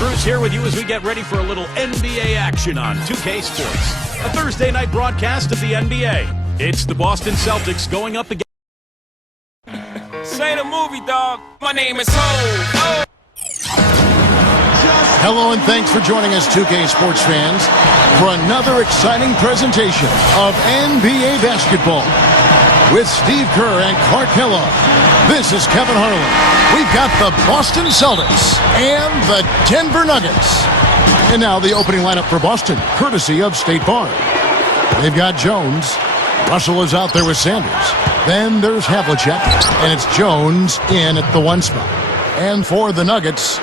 Bruce here with you as we get ready for a little NBA action on 2K Sports. A Thursday night broadcast of the NBA. It's the Boston Celtics going up against... Say the movie, dog. My name is Ho. Hello and thanks for joining us, 2K Sports fans, for another exciting presentation of NBA basketball. With Steve Kerr and Clark Kellogg, this is Kevin Harlan. We've got the Boston Celtics and the Denver Nuggets. And now the opening lineup for Boston, courtesy of State Farm. They've got Jones. Russell is out there with Sanders. Then there's Havlicek, and it's Jones in at the one spot. And for the Nuggets,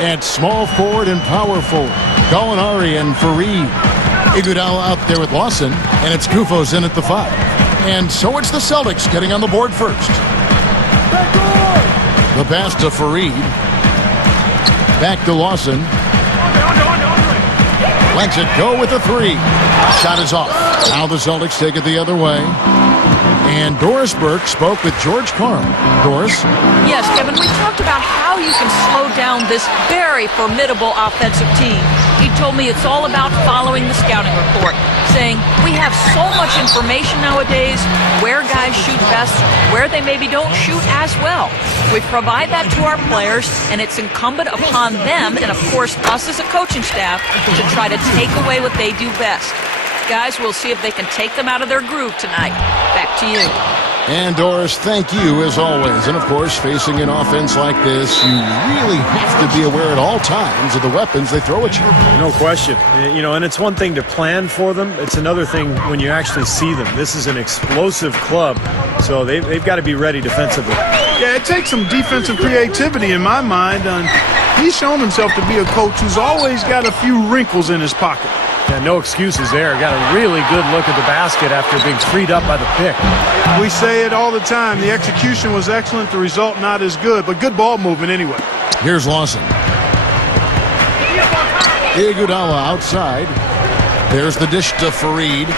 at small forward and power forward, Gallinari and Fareed. Iguodala out there with Lawson, and it's Kufos in at the 5. And so it's the Celtics getting on the board first. The pass to Fareed. Back to Lawson. Lets it go with the 3. Shot is off. Now the Celtics take it the other way. And Doris Burke spoke with George Karl. Doris? Yes, Kevin, we talked about how you can slow down this very formidable offensive team. He told me it's all about following the scouting report, saying we have so much information nowadays, where guys shoot best, where they maybe don't shoot as well. We provide that to our players, and it's incumbent upon them, and of course us as a coaching staff, to try to take away what they do best. Guys, we'll see if they can take them out of their groove tonight. Back to you. And Doris, thank you as always. And of course, facing an offense like this, you really have to be aware at all times of the weapons they throw at you. No question. You know, and it's one thing to plan for them. It's another thing when you actually see them. This is an explosive club, so they've got to be ready defensively. Yeah, it takes some defensive creativity in my mind. He's shown himself to be a coach who's always got a few wrinkles in his pocket. Yeah, no excuses there. Got a really good look at the basket after being freed up by the pick. We say it all the time. The execution was excellent. The result not as good, but good ball movement anyway. Here's Lawson. Iguodala outside. There's the dish to Fareed.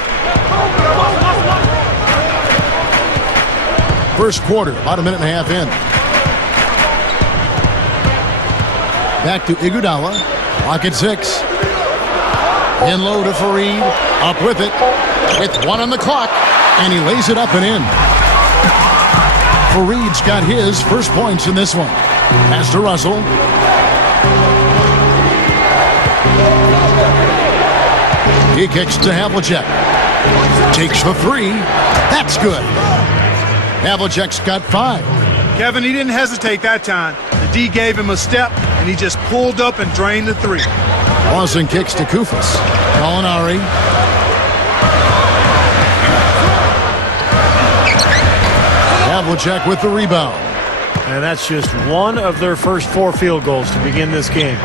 First quarter, about a minute and a half in. Back to Iguodala. Clock at 6. In low to Fareed, up with it, with 1 on the clock, and he lays it up and in. Fareed's got his first points in this one. Pass to Russell. He kicks to Havlicek. Takes the 3. That's good. Havlicek's got 5. Kevin, he didn't hesitate that time. The D gave him a step, and he just pulled up and drained the 3. Lawson kicks to Kufos. Gallinari. Havlicek with the rebound. And that's just one of their first 4 field goals to begin this game.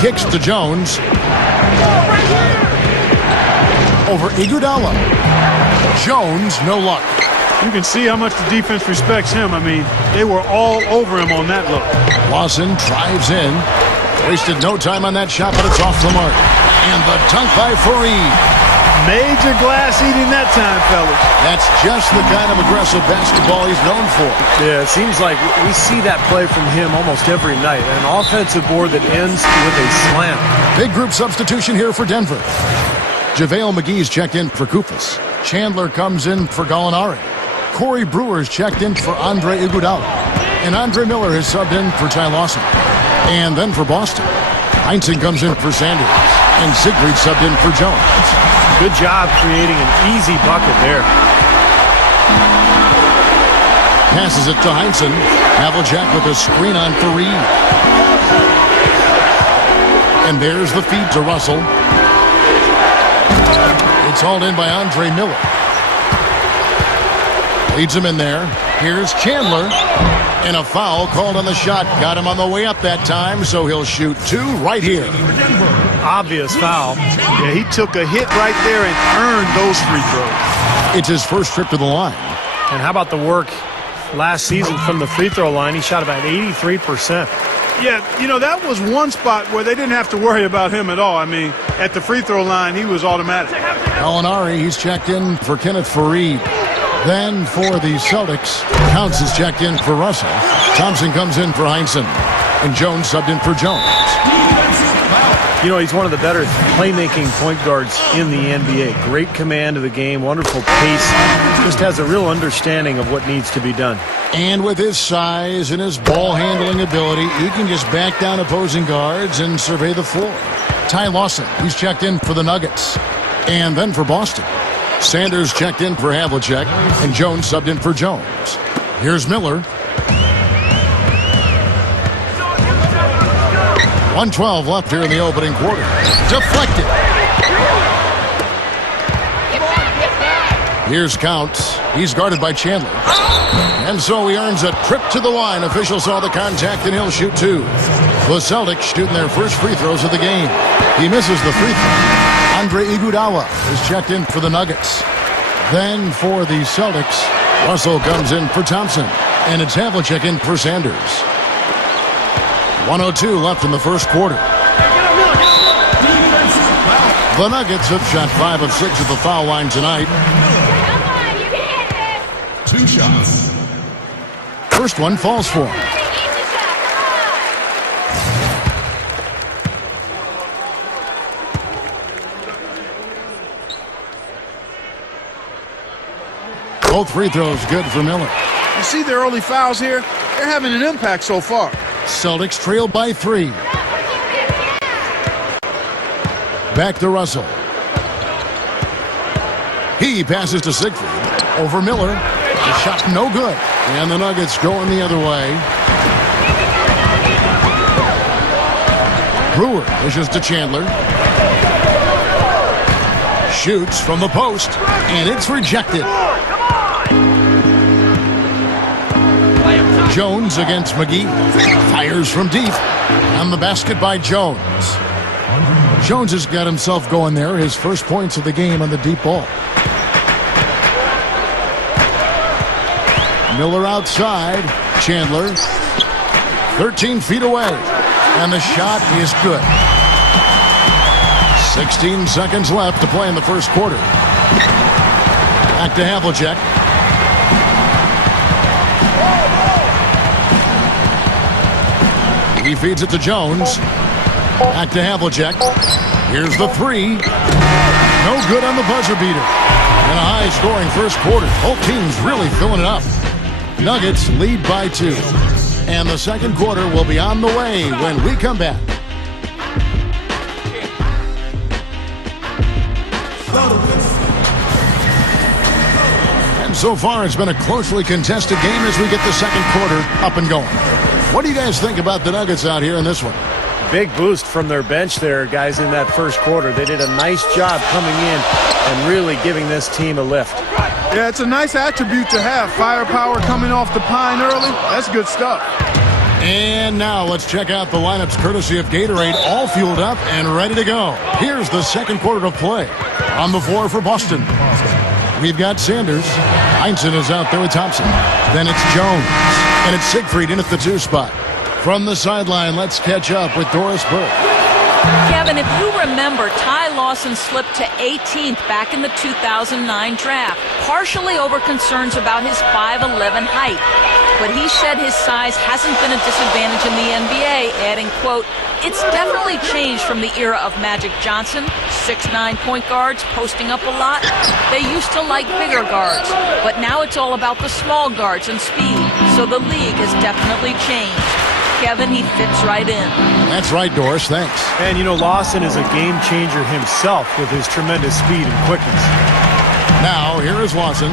Kicks to Jones. Over Iguodala. Jones, no luck. You can see how much the defense respects him. I mean, they were all over him on that look. Lawson drives in. Wasted no time on that shot, but it's off the mark. And the dunk by Fareed. Major glass eating that time, fellas. That's just the kind of aggressive basketball he's known for. Yeah, it seems like we see that play from him almost every night. An offensive board that ends with a slam. Big group substitution here for Denver. JaVale McGee's checked in for Kufos. Chandler comes in for Gallinari. Corey Brewer's checked in for Andre Iguodala. And Andre Miller has subbed in for Ty Lawson. And then for Boston, Heinsohn comes in for Sanders. And Siegfried subbed in for Jones. Good job creating an easy bucket there. Passes it to Heinsohn. Havlicek with a screen on Fareed. And there's the feed to Russell. It's hauled in by Andre Miller. Leads him in there. Here's Chandler. And a foul called on the shot. Got him on the way up that time, so he'll shoot 2 right here. Obvious foul. Yeah, he took a hit right there and earned those free throws. It's his first trip to the line. And how about the work last season from the free throw line? He shot about 83%. Yeah, you know, that was one spot where they didn't have to worry about him at all. I mean, at the free throw line, he was automatic. Gallinari, he's checked in for Kenneth Fareed. Then for the Celtics, Counts is checked in for Russell. Thompson comes in for Heinsohn. And Jones subbed in for Jones. You know, he's one of the better playmaking point guards in the NBA. Great command of the game, wonderful pace. Just has a real understanding of what needs to be done. And with his size and his ball handling ability, he can just back down opposing guards and survey the floor. Ty Lawson, he's checked in for the Nuggets. And then for Boston, Sanders checked in for Havlicek, and Jones subbed in for Jones. Here's Miller. 1:12 left here in the opening quarter. Deflected. Here's Counts. He's guarded by Chandler. And so he earns a trip to the line. Officials saw the contact, and he'll shoot two. The Celtics shooting their first free throws of the game. He misses the free throw. Andre Iguodala is checked in for the Nuggets. Then for the Celtics, Russell comes in for Thompson. And it's Havlicek in for Sanders. 1:02 left in the first quarter. The Nuggets have shot 5 of 6 at the foul line tonight. 2 shots. First one falls for him. Both free throws good for Miller. You see the early fouls here? They're having an impact so far. Celtics trail by 3. Back to Russell. He passes to Siegfried. Over Miller. The shot no good. And the Nuggets going the other way. Brewer pushes to Chandler. Shoots from the post. And it's rejected. Jones against McGee. Fires from deep. On the basket by Jones. Jones has got himself going there. His first points of the game on the deep ball. Miller outside. Chandler. 13 feet away. And the shot is good. 16 seconds left to play in the first quarter. Back to Havlicek. He feeds it to Jones. Back to Havlicek. Here's the three. No good on the buzzer beater. And a high-scoring first quarter. Both teams really filling it up. Nuggets lead by 2. And the second quarter will be on the way when we come back. And so far, it's been a closely contested game as we get the second quarter up and going. What do you guys think about the Nuggets out here in this one? Big boost from their bench there, guys, in that first quarter. They did a nice job coming in and really giving this team a lift. Yeah, it's a nice attribute to have. Firepower coming off the pine early. That's good stuff. And now let's check out the lineups courtesy of Gatorade, all fueled up and ready to go. Here's the second quarter of play. On the floor for Boston, we've got Sanders. Heinsohn is out there with Thompson. Then it's Jones. And it's Siegfried in at the 2 spot. From the sideline, let's catch up with Doris Burke. Kevin, if you remember, Ty Lawson slipped to 18th back in the 2009 draft, partially over concerns about his 5'11" height. But he said his size hasn't been a disadvantage in the NBA, adding, quote, "It's definitely changed from the era of Magic Johnson, 6'9" point guards posting up a lot. They used to like bigger guards, but now it's all about the small guards and speed. So the league has definitely changed." Kevin, he fits right in. That's right, Doris. Thanks. And, you know, Lawson is a game changer himself with his tremendous speed and quickness. Now, here is Lawson,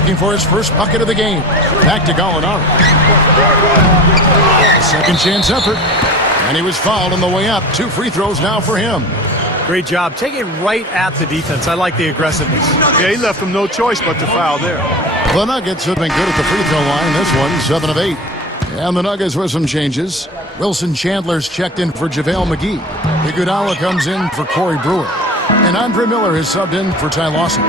looking for his first bucket of the game. Back to Gallinari. Second chance effort. And he was fouled on the way up. 2 free throws now for him. Great job. Take it right at the defense. I like the aggressiveness. Yeah, he left him no choice but to foul there. The Nuggets have been good at the free throw line. This one, 7 of 8. And the Nuggets with some changes. Wilson Chandler's checked in for JaVale McGee. Iguodala comes in for Corey Brewer. And Andre Miller is subbed in for Ty Lawson.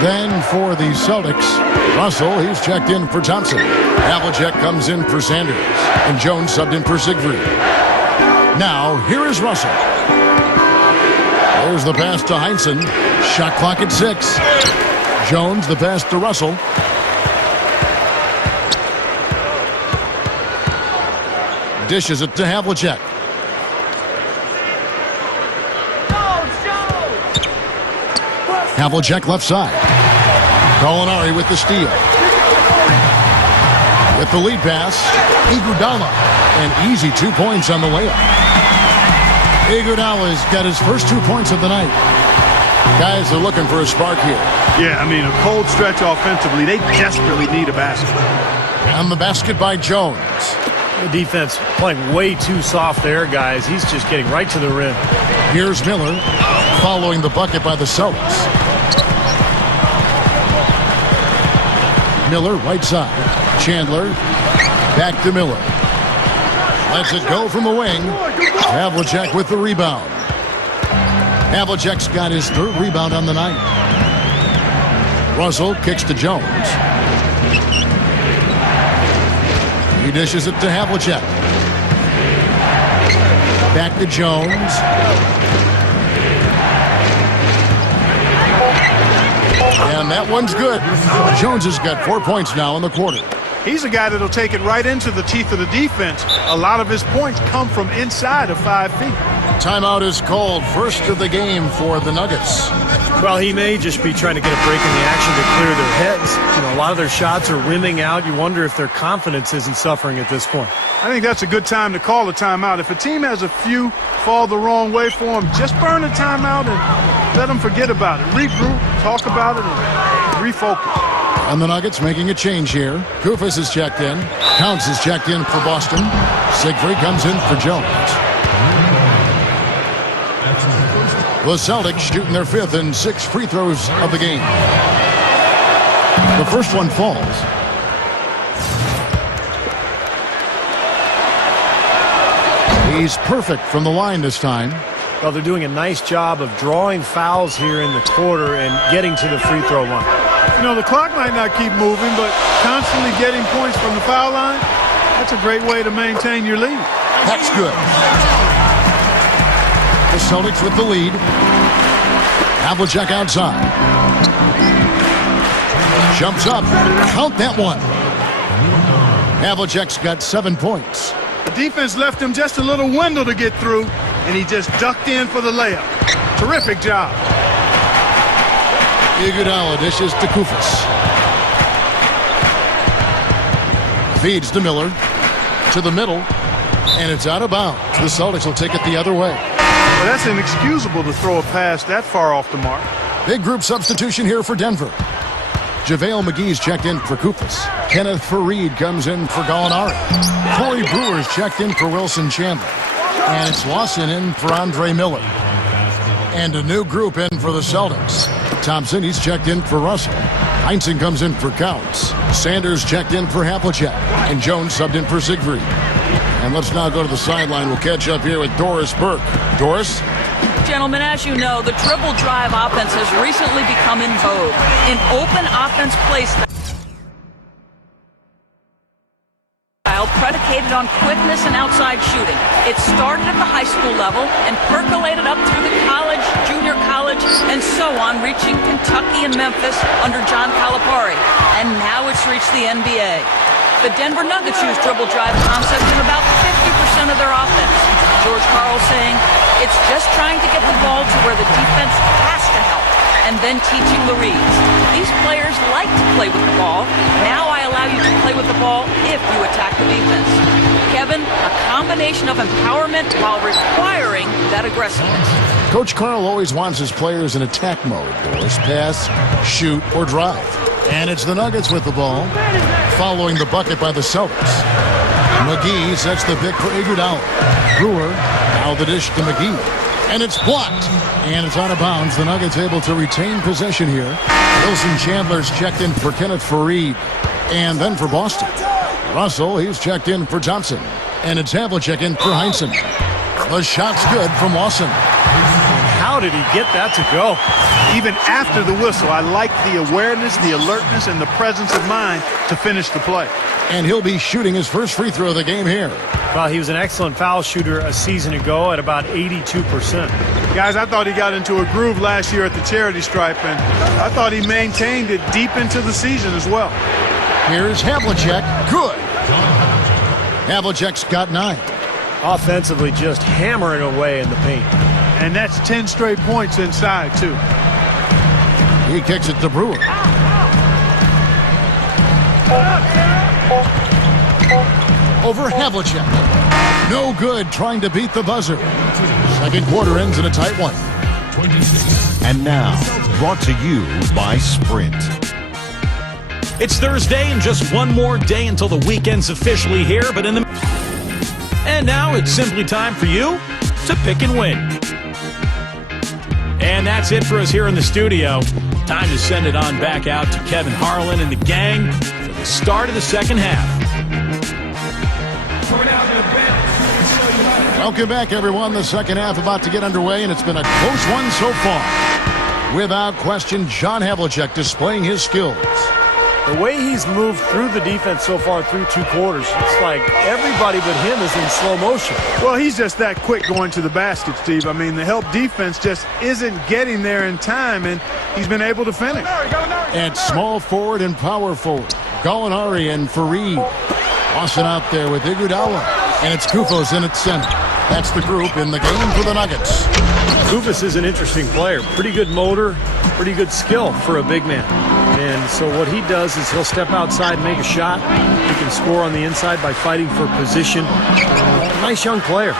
Then for the Celtics, Russell, he's checked in for Thompson. Havlicek comes in for Sanders. And Jones subbed in for Siegfried. Now, here is Russell. There's the pass to Heinsohn. Shot clock at 6. Jones, the pass to Russell. Dishes it to Havlicek. Havlicek left side. Gallinari with the steal. With the lead pass, Iguodala. And easy 2 points on the layup. Iguodala's got his first 2 points of the night. Guys are looking for a spark here. Yeah, I mean, a cold stretch offensively. They desperately need a basket. On the basket by Jones. The defense playing way too soft there, guys. He's just getting right to the rim. Here's Miller following the bucket by the Celtics. Miller, right side. Chandler, back to Miller. Lets it go from the wing. Havlicek with the rebound. Havlicek's got his third rebound on the night. Russell kicks to Jones. He dishes it to Havlicek. Back to Jones. And that one's good. Jones has got 4 points now in the quarter. He's a guy that'll take it right into the teeth of the defense. A lot of his points come from inside of 5 feet. Timeout is called, first of the game for the Nuggets. Well, he may just be trying to get a break in the action to clear their heads. You know, a lot of their shots are rimming out. You wonder if their confidence isn't suffering at this point. I think that's a good time to call a timeout. If a team has a few fall the wrong way for them, just burn a timeout and let them forget about it. Regroup, talk about it, and refocus. And the Nuggets making a change here. Kufis is checked in. Counts is checked in for Boston. Siegfried comes in for Jones. The Celtics shooting their 5th and 6th free throws of the game. The first one falls. He's perfect from the line this time. Well, they're doing a nice job of drawing fouls here in the quarter and getting to the free throw line. You know, the clock might not keep moving, but constantly getting points from the foul line, that's a great way to maintain your lead. That's good. The Celtics with the lead. Havlicek outside. Jumps up. Count that one. Havlicek's got 7 points. The defense left him just a little window to get through, and he just ducked in for the layup. Terrific job. Iguodala dishes to Kufis. Feeds to Miller. To the middle. And it's out of bounds. The Celtics will take it the other way. Well, that's inexcusable to throw a pass that far off the mark. Big group substitution here for Denver. JaVale McGee's checked in for Kufis. Kenneth Faried comes in for Gallinari. Corey Brewer's checked in for Wilson Chandler. And it's Lawson in for Andre Miller. And a new group in for the Celtics. Thompson, he's checked in for Russell. Heinsohn comes in for Counts. Sanders checked in for Havlicek. And Jones subbed in for Siegfried. And let's now go to the sideline. We'll catch up here with Doris Burke. Doris? Gentlemen, as you know, the dribble drive offense has recently become in vogue. An open offense play style predicated on quickness and outside shooting. It started at the high school level and percolated up through the college, junior college, and so on, reaching Kentucky and Memphis under John Calipari. And now it's reached the NBA. The Denver Nuggets use dribble drive concepts in about 50% of their offense. George Karl saying, it's just trying to get the ball to where the defense has to help, and then teaching the reads. These players like to play with the ball. Now I allow you to play with the ball if you attack the defense. Kevin, a combination of empowerment while requiring that aggressiveness. Coach Karl always wants his players in attack mode. Doris, pass, shoot, or drive. And it's the Nuggets with the ball, following the bucket by the Celtics. McGee sets the pick for Iguodala. Brewer, now the dish to McGee. And it's blocked. And it's out of bounds. The Nuggets able to retain possession here. Wilson Chandler's checked in for Kenneth Faried. And then for Boston. Russell, he's checked in for Thompson. And it's Havlicek in for Heinsohn. The shot's good from Lawson. How did he get that to go? Even after the whistle, I like the awareness, the alertness, and the presence of mind to finish the play. And he'll be shooting his first free throw of the game here. Well, he was an excellent foul shooter a season ago at about 82%. Guys, I thought he got into a groove last year at the charity stripe, and I thought he maintained it deep into the season as well. Here's Havlicek. Good. Havlicek's got 9. Offensively, just hammering away in the paint. And that's 10 straight points inside, too. He kicks it to Brewer. Over Havlicek. No good, trying to beat the buzzer. Second quarter ends in a tight one. And now, brought to you by Sprint. It's Thursday and just one more day until the weekend's officially here, but and now it's simply time for you to pick and win. And that's it for us here in the studio. Time to send it on back out to Kevin Harlan and the gang for the start of the second half. Welcome back, everyone. The second half about to get underway, and it's been a close one so far. Without question, John Havlicek displaying his skills. The way he's moved through the defense so far through 2 quarters, it's like everybody but him is in slow motion. Well, he's just that quick going to the basket, Steve. I mean, the help defense just isn't getting there in time, and he's been able to finish. At small forward and power forward, Gallinari and Fareed. Lawson out there with Iguodala, and it's Kufos in at center. That's the group in the game for the Nuggets. Kufos is an interesting player. Pretty good motor, pretty good skill for a big man. And so what he does is he'll step outside and make a shot. He can score on the inside by fighting for position. Nice young player.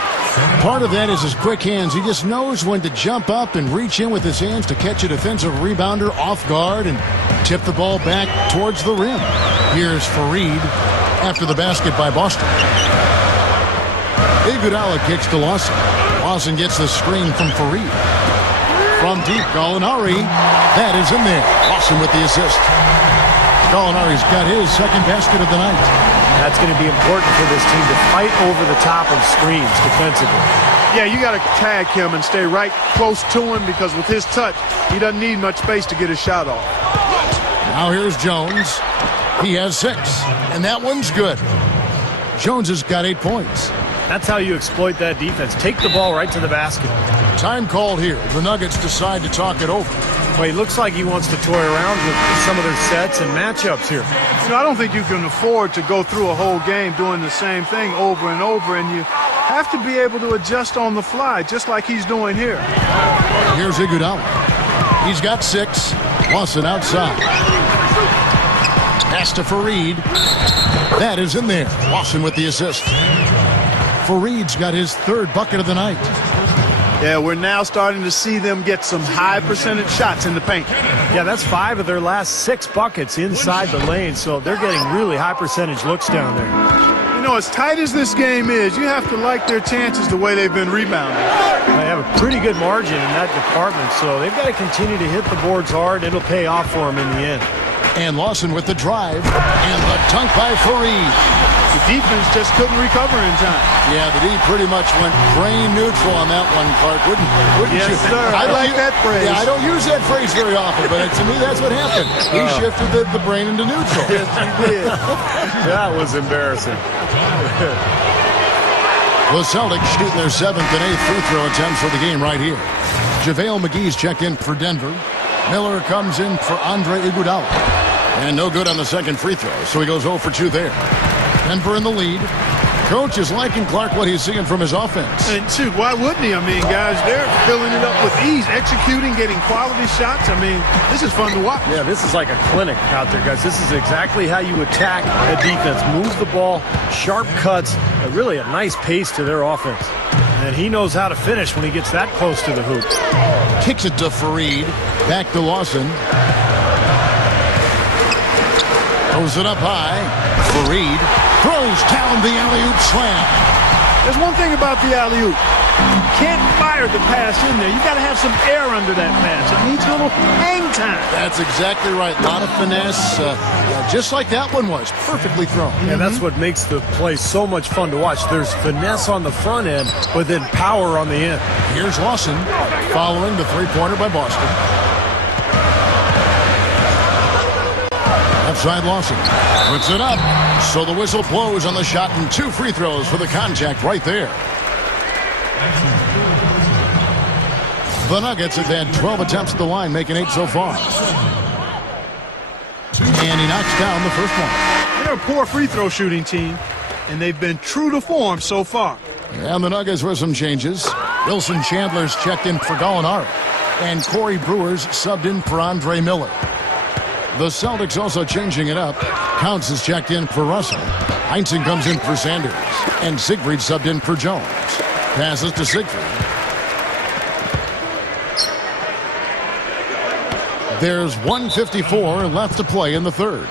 Part of that is his quick hands. He just knows when to jump up and reach in with his hands to catch a defensive rebounder off guard and tip the ball back towards the rim. Here's Fareed after the basket by Boston. Iguodala kicks to Lawson. Lawson gets the screen from Fareed. From deep, Gallinari. That is in there. Lawson with the assist. Gallinari's got his second basket of the night. That's going to be important for this team to fight over the top of screens defensively. Yeah, you got to tag him and stay right close to him because with his touch, he doesn't need much space to get his shot off. Now here's Jones. He has 6, and that one's good. Jones has got 8 points. That's how you exploit that defense. Take the ball right to the basket. Time called here. The Nuggets decide to talk it over. Well, he looks like he wants to toy around with some of their sets and matchups here. You know, I don't think you can afford to go through a whole game doing the same thing over and over, and you have to be able to adjust on the fly, just like he's doing here. Here's Iguodala. He's got 6. Lawson outside. Pass to Fareed. That is in there. Lawson with the assist. Fareed's got his 3rd bucket of the night. Yeah, we're now starting to see them get some high percentage shots in the paint. Yeah, that's 5 of their last 6 buckets inside the lane, so they're getting really high percentage looks down there. You know, as tight as this game is, you have to like their chances the way they've been rebounding. They have a pretty good margin in that department, so they've got to continue to hit the boards hard. It'll pay off for them in the end. And Lawson with the drive. And the dunk by Fareed. The defense just couldn't recover in time. Yeah, the D pretty much went brain neutral on that one, Clark. Wouldn't yes, you? Sir. I like that phrase. Yeah, I don't use that phrase very often, but to me that's what happened. He shifted the brain into neutral. Yes, he did. That was embarrassing. The Celtics shooting their 7th and 8th free throw attempts for the game right here. JaVale McGee's checked in for Denver. Miller comes in for Andre Iguodala. And no good on the second free throw, so he goes 0 for 2 there. Denver in the lead. Coach is liking Clark what he's seeing from his offense. And shoot, why wouldn't he? I mean, guys, they're filling it up with ease, executing, getting quality shots. I mean, this is fun to watch. Yeah, this is like a clinic out there, guys. This is exactly how you attack a defense. Move the ball, sharp cuts, really a nice pace to their offense. And he knows how to finish when he gets that close to the hoop. Kicks it to Fareed. Back to Lawson. Throws it up high. Fareed throws down the alley-oop slam. There's one thing about the alley-oop. You can't fire the pass in there. You got to have some air under that pass. It needs a little hang time. That's exactly right. A lot of finesse, just like that one was. Perfectly thrown. Yeah, that's what makes the play so much fun to watch. There's finesse on the front end, but then power on the end. Here's Lawson following the three-pointer by Boston. Left side, Lawson puts it up. So the whistle blows on the shot and 2 free throws for the contact right there. The Nuggets have had 12 attempts at the line, making 8 so far. And he knocks down the first one. They're a poor free throw shooting team, and they've been true to form so far. And the Nuggets with some changes. Wilson Chandler's checked in for Gallinari, and Corey Brewer's subbed in for Andre Miller. The Celtics also changing it up. Counts is checked in for Russell. Heinsohn comes in for Sanders, and Siegfried subbed in for Jones. Passes to Siegfried. There's 1:54 left to play in the third.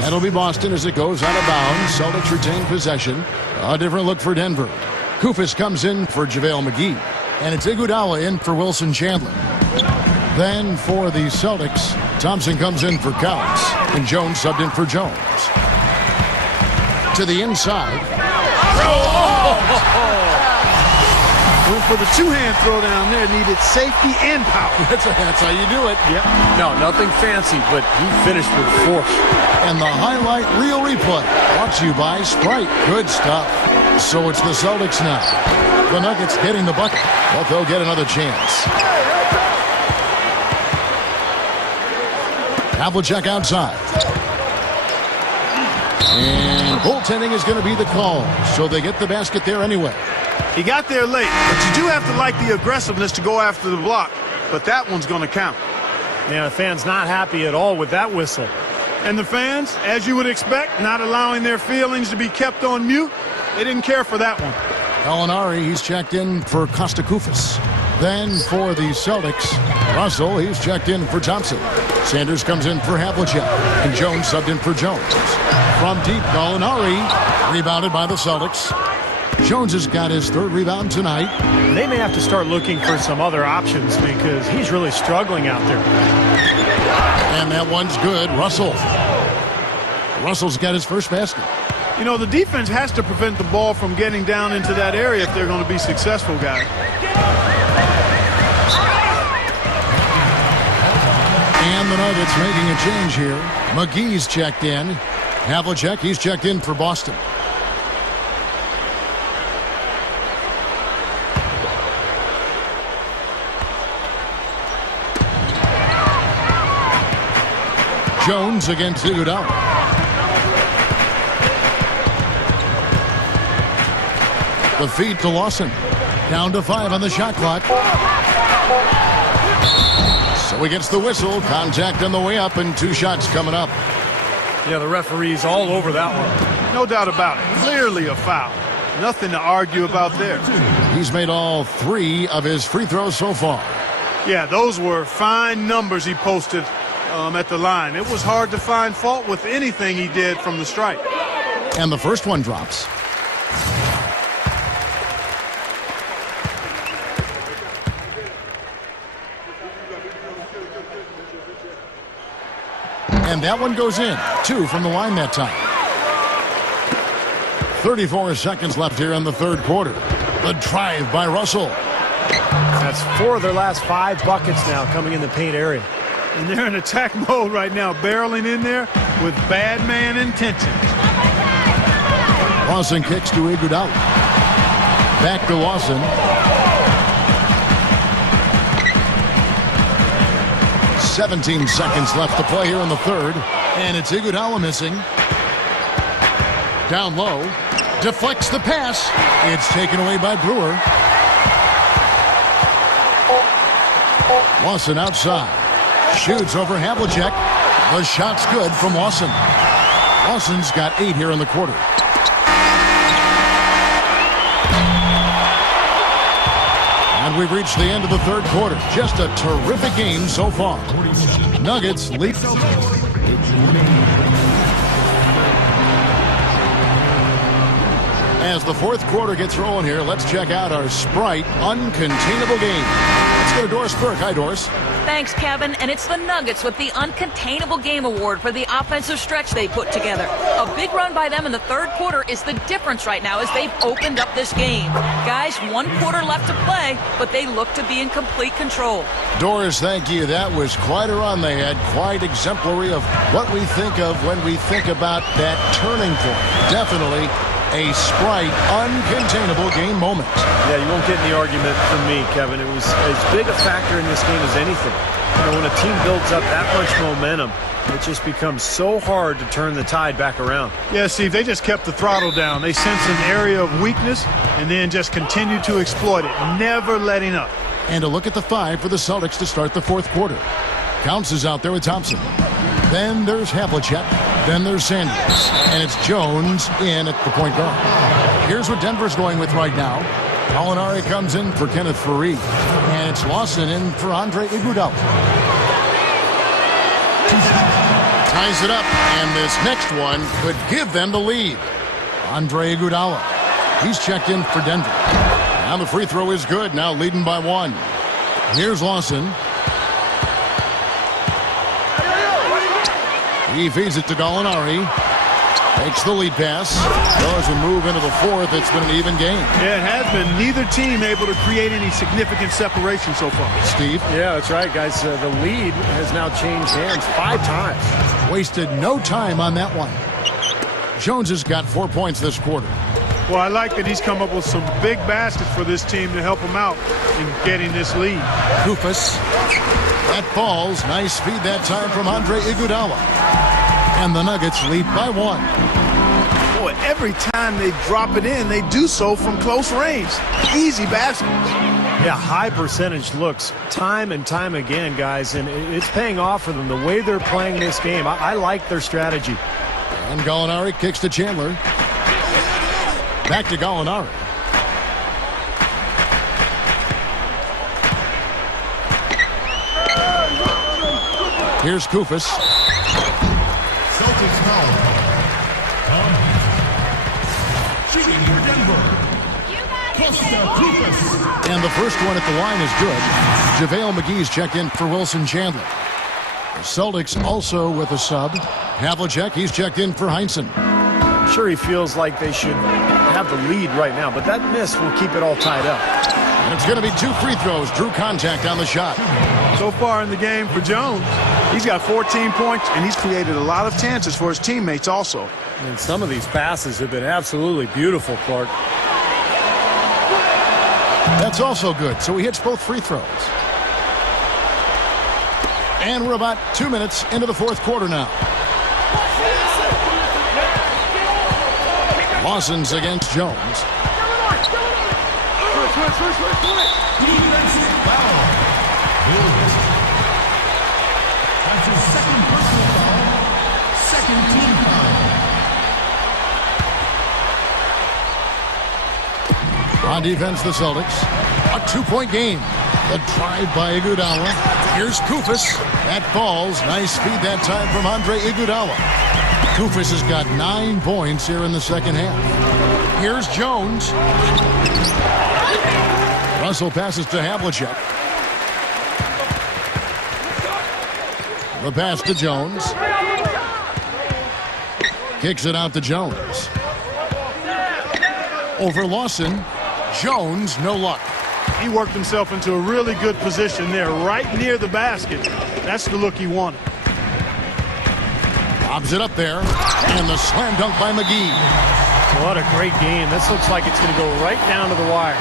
That'll be Boston as it goes out of bounds. Celtics retain possession. A different look for Denver. Koufos comes in for JaVale McGee. And it's Iguodala in for Wilson Chandler. Then for the Celtics, Thompson comes in for Counts. And Jones subbed in for Jones. To the inside. For the two-hand throw down there, needed safety and power. That's how you do it. Yep. No, nothing fancy, but he finished with force. And the highlight reel replay brought to you by Sprite. Good stuff. So it's the Celtics now. The Nuggets hitting the bucket, but they'll get another chance. Havlicek outside. And goaltending is going to be the call, so they get the basket there anyway. He got there late, but you do have to like the aggressiveness to go after the block. But that one's going to count. Yeah, the fans not happy at all with that whistle. And the fans, as you would expect, not allowing their feelings to be kept on mute. They didn't care for that one. Gallinari, he's checked in for Koufos. Then for the Celtics, Russell, he's checked in for Thompson. Sanders comes in for Havlicek. And Jones subbed in for Jones. From deep, Gallinari, rebounded by the Celtics. Jones has got his third rebound tonight. They may have to start looking for some other options because he's really struggling out there. And that one's good. Russell's got his first basket. You know, the defense has to prevent the ball from getting down into that area if they're going to be successful, guys. And the Nuggets making a change here. McGee's checked in. Havlicek, he's checked in for Boston. Jones against Iguodala. The feed to Lawson. Down to 5 on the shot clock. So he gets the whistle. Contact on the way up and 2 shots coming up. Yeah, the referee's all over that one. No doubt about it. Clearly a foul. Nothing to argue about there. He's made all 3 of his free throws so far. Yeah, those were fine numbers he posted at the line. It was hard to find fault with anything he did from the stripe. And the first one drops. And that one goes in. 2 from the line that time. 34 seconds left here in the third quarter. The drive by Russell. That's 4 of their last 5 buckets now coming in the paint area. And they're in attack mode right now, barreling in there with bad man intentions. Lawson kicks to Iguodala. Back to Lawson. 17 seconds left to play here in the third. And it's Iguodala missing. Down low. Deflects the pass. It's taken away by Brewer. Lawson outside. Shoots over Havlicek. The shot's good from Lawson. Lawson's got 8 here in the quarter. And we've reached the end of the third quarter. Just a terrific game so far. Nuggets lead. As the fourth quarter gets rolling here, let's check out our Sprite Uncontainable Game. Let's go to Doris Burke. Hi, Doris. Thanks, Kevin. And it's the Nuggets with the Uncontainable Game Award for the offensive stretch they put together. A big run by them in the third quarter is the difference right now as they've opened up this game. Guys, 1 quarter left to play, but they look to be in complete control. Doris, thank you. That was quite a run they had. Quite exemplary of what we think of when we think about that turning point. Definitely a Sprite Uncontainable Game moment. Yeah, you won't get any argument from me, Kevin. It was as big a factor in this game as anything. You know, when a team builds up that much momentum, it just becomes so hard to turn the tide back around. Yeah, Steve, they just kept the throttle down. They sensed an area of weakness and then just continued to exploit it, never letting up. And a look at the 5 for the Celtics to start the fourth quarter. Counts is out there with Thompson. Then there's Havlicek. Then there's Sanders. And it's Jones in at the point guard. Here's what Denver's going with right now. Gallinari comes in for Kenneth Faried. And it's Lawson in for Andre Iguodala. Ties it up, and this next one could give them the lead. Andre Iguodala. He's checked in for Denver. Now the free throw is good, now leading by 1. Here's Lawson. He feeds it to Gallinari. Takes the lead pass. As we move into the fourth, it's been an even game. Yeah, it has been. Neither team able to create any significant separation so far. Steve? Yeah, that's right, guys. The lead has now changed hands 5 times. Wasted no time on that one. Jones has got 4 points this quarter. Well, I like that he's come up with some big baskets for this team to help him out in getting this lead. Kufas. That falls. Nice feed that time from Andre Iguodala. And the Nuggets lead by 1. Boy, every time they drop it in, they do so from close range. Easy baskets. Yeah, high percentage looks time and time again, guys, and it's paying off for them. The way they're playing this game, I like their strategy. And Gallinari kicks to Chandler. Back to Gallinari. Here's Kufas. Celtics foul. Shooting for Denver. And the first one at the line is good. JaVale McGee's checked in for Wilson Chandler. The Celtics also with a sub. Havlicek, he's checked in for Heinsohn. I'm sure he feels like they should have the lead right now, but that miss will keep it all tied up. And it's going to be 2 free throws. Drew contact on the shot. So far in the game for Jones, he's got 14 points, and he's created a lot of chances for his teammates also. And some of these passes have been absolutely beautiful, Clark. That's also good. So he hits both free throws. And we're about 2 minutes into the fourth quarter now. Lawson's against Jones. Defensive foul. Bills. That's his second personal foul. Second team foul. On defense, the Celtics. A 2-point game. The drive by Iguodala. Here's Kufas. That falls. Nice feed that time from Andre Iguodala. Kufas has got 9 points here in the second half. Here's Jones. Russell passes to Havlicek. The pass to Jones. Kicks it out to Jones. Over Lawson. Jones, no luck. He worked himself into a really good position there, right near the basket. That's the look he wanted. Lobs it up there. And the slam dunk by McGee. What a great game. This looks like it's going to go right down to the wire.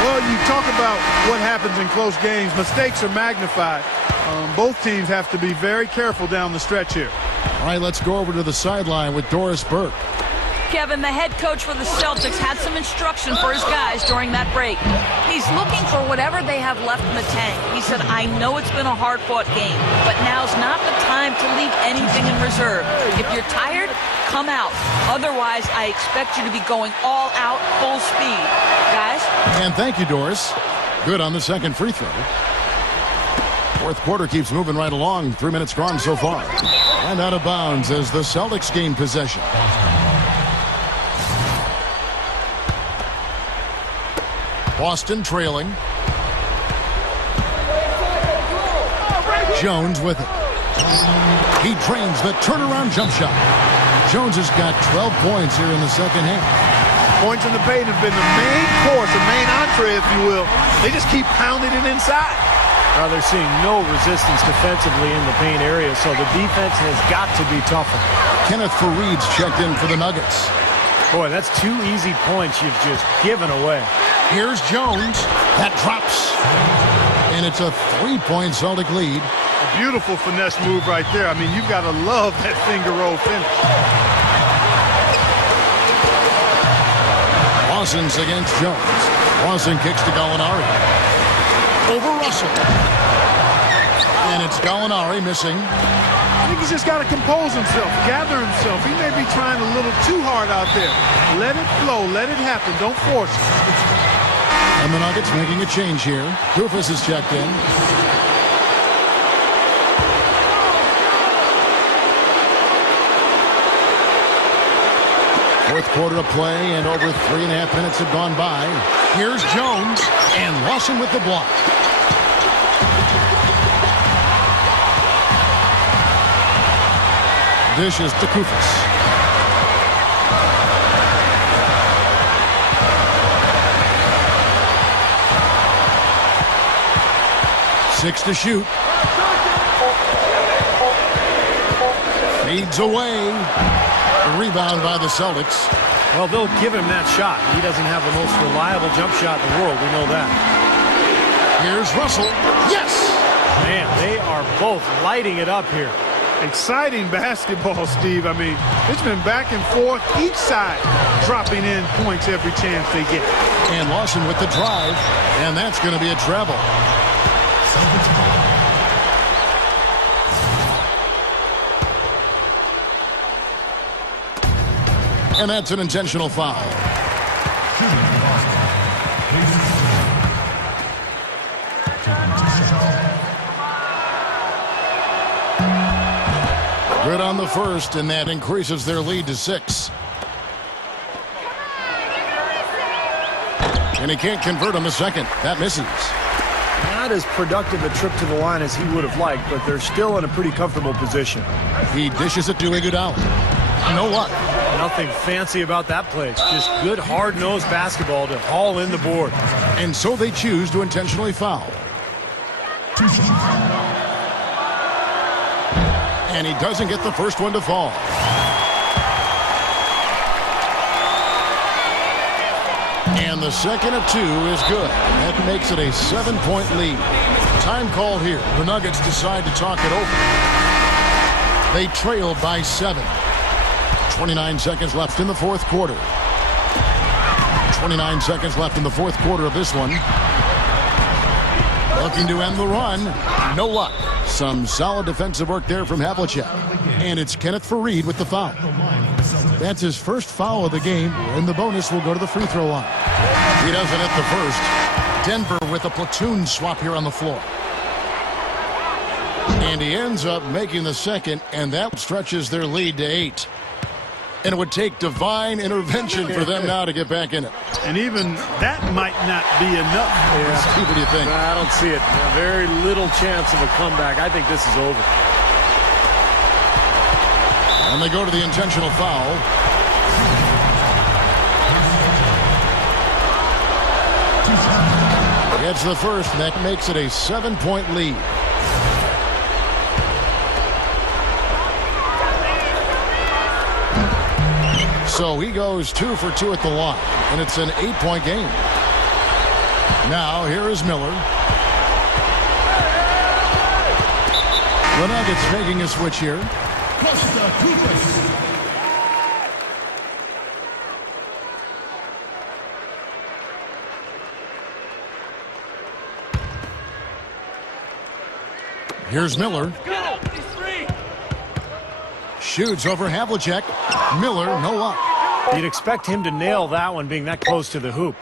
Well, you talk about what happens in close games. Mistakes are magnified. Both teams have to be very careful down the stretch here. All right, let's go over to the sideline with Doris Burke. Kevin, the head coach for the Celtics, had some instruction for his guys during that break. He's looking for whatever they have left in the tank. He said, I know it's been a hard-fought game, but now's not the time to leave anything in reserve. If you're tired, come out. Otherwise, I expect you to be going all out, full speed. Guys? And thank you, Doris. Good on the second free throw. Fourth quarter keeps moving right along. 3 minutes gone so far. And out of bounds as the Celtics gain possession. Boston trailing. Jones with it. He drains the turnaround jump shot. Jones has got 12 points here in the second half. Points in the paint have been the main course, the main entree, if you will. They just keep pounding it inside. They're seeing no resistance defensively in the paint area, so the defense has got to be tougher. Kenneth Farid's checked in for the Nuggets. Boy, that's 2 easy points you've just given away. Here's Jones. That drops. And it's a 3-point Celtic lead. A beautiful finesse move right there. I mean, you've got to love that finger roll finish. Lawson's against Jones. Lawson kicks to Gallinari. Over Russell. And it's Gallinari missing. I think he's just got to compose himself, gather himself. He may be trying a little too hard out there. Let it flow. Let it happen. Don't force it. And the Nuggets making a change here. Rufus is checked in. Fourth quarter of play, and over 3.5 minutes have gone by. Here's Jones, and Lawson with the block. Dishes to Kufis. Six to shoot. Fades away. A rebound by the Celtics. Well, they'll give him that shot. He doesn't have the most reliable jump shot in the world. We know that. Here's Russell. Yes! Man, they are both lighting it up here. Exciting basketball, Steve. I mean, it's been back and forth. Each side dropping in points every chance they get. And Lawson with the drive. And that's going to be a travel. And that's an intentional foul. Good on the first, and that increases their lead to 6. And he can't convert on the second. That misses. Not as productive a trip to the line as he would have liked, but they're still in a pretty comfortable position. He dishes it to Iguodala. No luck. Nothing fancy about that play. It's just good, hard-nosed basketball to haul in the board. And so they choose to intentionally foul. And he doesn't get the first one to fall. And the second of 2 is good. That makes it a 7-point lead. Time called here. The Nuggets decide to talk it over. They trail by 7. 29 seconds left in the fourth quarter. 29 seconds left in the fourth quarter of this one. Looking to end the run. No luck. Some solid defensive work there from Havlicek. And it's Kenneth Farid with the foul. That's his first foul of the game, and the bonus will go to the free throw line. He doesn't hit the first. Denver with a platoon swap here on the floor. And he ends up making the second, and that stretches their lead to 8. And it would take divine intervention for them now to get back in it. And even that might not be enough. Yeah. Steve, what do you think? I don't see it. Very little chance of a comeback. I think this is over. And they go to the intentional foul. Gets the first, and that makes it a 7-point lead. So he goes 2 for 2 at the line, and it's an 8-point game. Now here is Miller. The Nuggets making a switch here. Here's Miller. Shoots over Havlicek. Miller, no luck. You'd expect him to nail that one being that close to the hoop.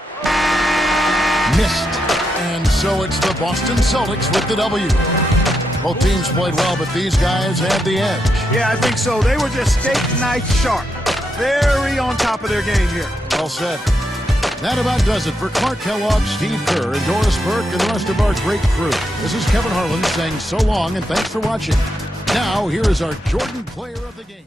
Missed. And so it's the Boston Celtics with the W. Both teams played well, but these guys had the edge. Yeah, I think so. They were just steak knife sharp. Very on top of their game here. Well said. That about does it for Clark Kellogg, Steve Kerr, and Doris Burke, and the rest of our great crew. This is Kevin Harlan saying so long and thanks for watching. Now, here is our Jordan player of the game.